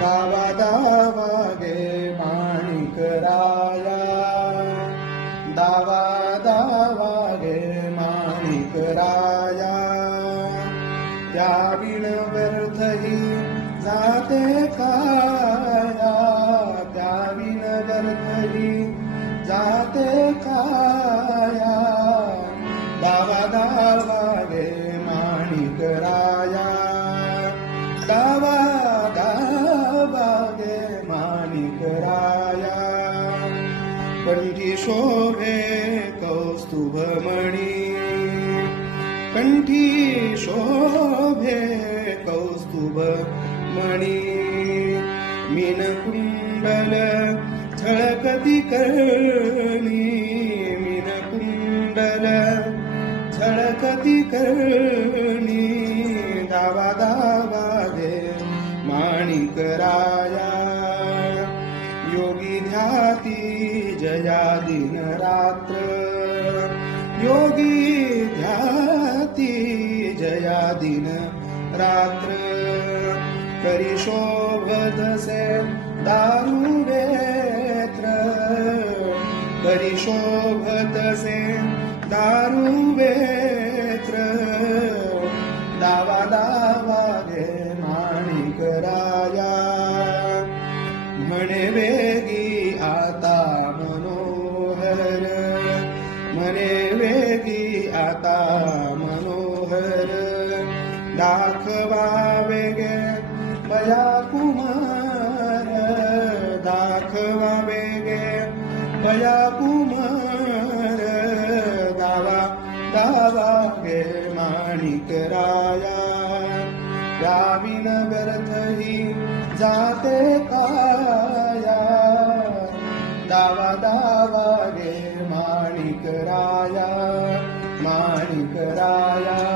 दावा दावा गे माणिक राया, दावा दावा गे माणिक राया. त्या विण व्यर्थही जाते काया, त्या विण व्यर्थही जाते काया. दावा दावा गे माणिक राया, दावा दावा गे माणिक राया. कंठी शोभे कौस्तुभ मणी, कंठी शोभे कौस्तुभ मणी. मीन कुंडल झळकती कर्णी, मीन कुंडल झळकती कर्णी. दावा दावा गे माणिक राया. योगी ध्याती जया दिन रात्र, योगी ध्याती जया दिन रात्र. करी शोभतसे दारू वेत्र, करी शोभतसे दारू वेत्र. दावा दावा गे माणिक राया. म्हणे वेगी आता मनोहर, म्हणे वेगी आता मनोहर. दाखवा वेगे बया कुमार, दाखवा वेगे बया कुमार. दावा दावा गे माणिक राया. त्या विण व्यर्थही जाते काया. दावा दावा गे माणिक राया, माणिक राया.